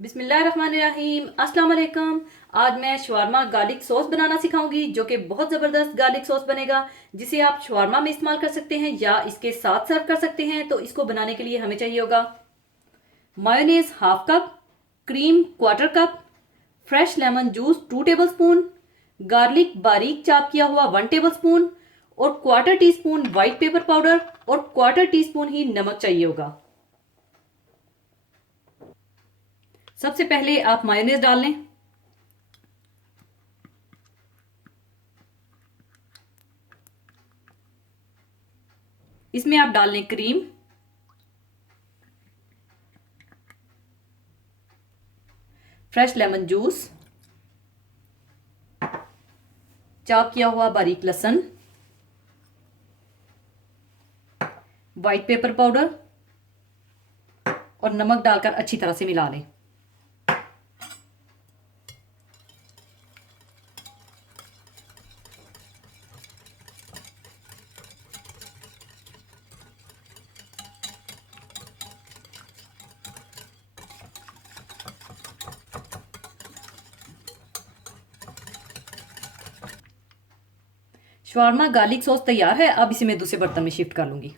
बिस्मिल्लाहिर्रहमानिर्रहीम। अस्सलाम वालेकुम। आज मैं शवारमा गार्लिक सॉस बनाना सिखाऊंगी जो कि बहुत ज़बरदस्त गार्लिक सॉस बनेगा, जिसे आप शवारमा में इस्तेमाल कर सकते हैं या इसके साथ सर्व कर सकते हैं। तो इसको बनाने के लिए हमें चाहिए होगा mayonnaise half cup, cream quarter cup, fresh lemon juice 2 tablespoon, garlic बारीक चाप किया हुआ 1 टेबल स्पून और quarter teaspoon white pepper powder और क्वार्टर टी स्पून ही नमक चाहिए होगा। सबसे पहले आप मायोनेज़ डाल लें। इसमें आप डाल लें cream, fresh lemon juice, chop किया हुआ बारीक लहसुन, व्हाइट पेपर पाउडर और नमक डालकर अच्छी तरह से मिला लें। शवारमा गार्लिक सॉस तैयार है। अब इसे मैं दूसरे बर्तन में शिफ्ट कर लूंगी।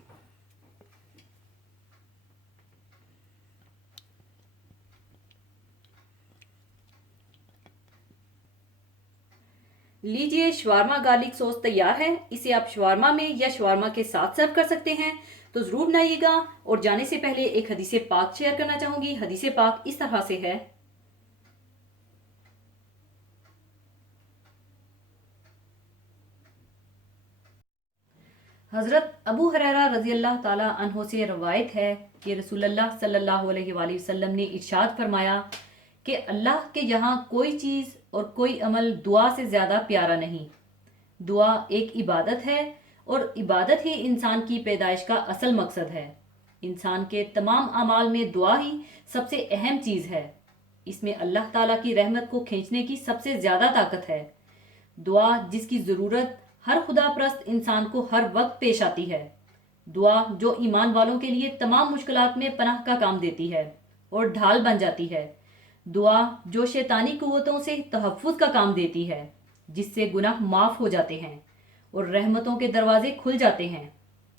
लीजिए, शवारमा गार्लिक सॉस तैयार है। इसे आप शवारमा में या शवारमा के साथ सर्व कर सकते हैं। तो ज़रूर बनाइएगा। और जाने से पहले एक हदीसे पाक शेयर करना चाहूंगी। हदीसे पाक इस तरह से है। हज़रत अबू हुरैरा रज़ी अल्लाह ताला अन्हो से रवायत है कि रसूलुल्लाह सल्लल्लाहु अलैहि वसल्लम ने इरशाद फरमाया कि अल्लाह के यहाँ कोई चीज़ और कोई अमल दुआ से ज़्यादा प्यारा नहीं। दुआ एक इबादत है और इबादत ही इंसान की पैदाइश का असल मकसद है। इंसान के तमाम अमाल में दुआ ही सबसे अहम चीज़ है। इसमें अल्लाह ताला की रहमत को खींचने की सबसे ज़्यादा ताकत है। दुआ जिसकी ज़रूरत हर खुदा परस्त इंसान को हर वक्त पेश आती है। दुआ जो ईमान वालों के लिए तमाम मुश्किलात में पनाह का काम देती है और ढाल बन जाती है। दुआ जो शैतानी कुव्वतों से तहफ़्फ़ुज़ का काम देती है, जिससे गुनाह माफ़ हो जाते हैं और रहमतों के दरवाजे खुल जाते हैं।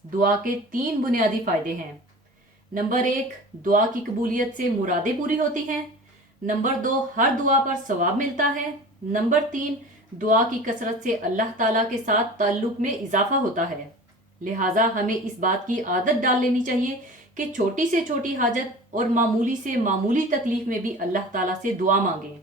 दुआ के 3 बुनियादी फ़ायदे हैं। नंबर 1, दुआ की कबूलियत से मुरादें पूरी होती हैं। नंबर 2, हर दुआ पर सवाब मिलता है। नंबर 3, दुआ की कसरत से अल्लाह ताला के साथ ताल्लुक़ में इजाफा होता है। लिहाजा हमें इस बात की आदत डाल लेनी चाहिए कि छोटी से छोटी हाजत और मामूली से मामूली तकलीफ में भी अल्लाह ताला से दुआ मांगें।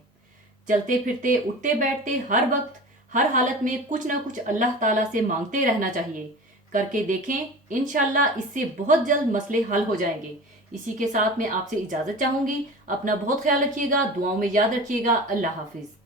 चलते फिरते उठते बैठते हर वक्त हर हालत में कुछ ना कुछ अल्लाह ताला से मांगते रहना चाहिए। करके देखें, इंशाल्लाह इससे बहुत जल्द मसले हल हो जाएंगे। इसी के साथ मैं आपसे इजाज़त चाहूँगी। अपना बहुत ख्याल रखिएगा, दुआओं में याद रखिएगा। अल्लाह हाफिज़।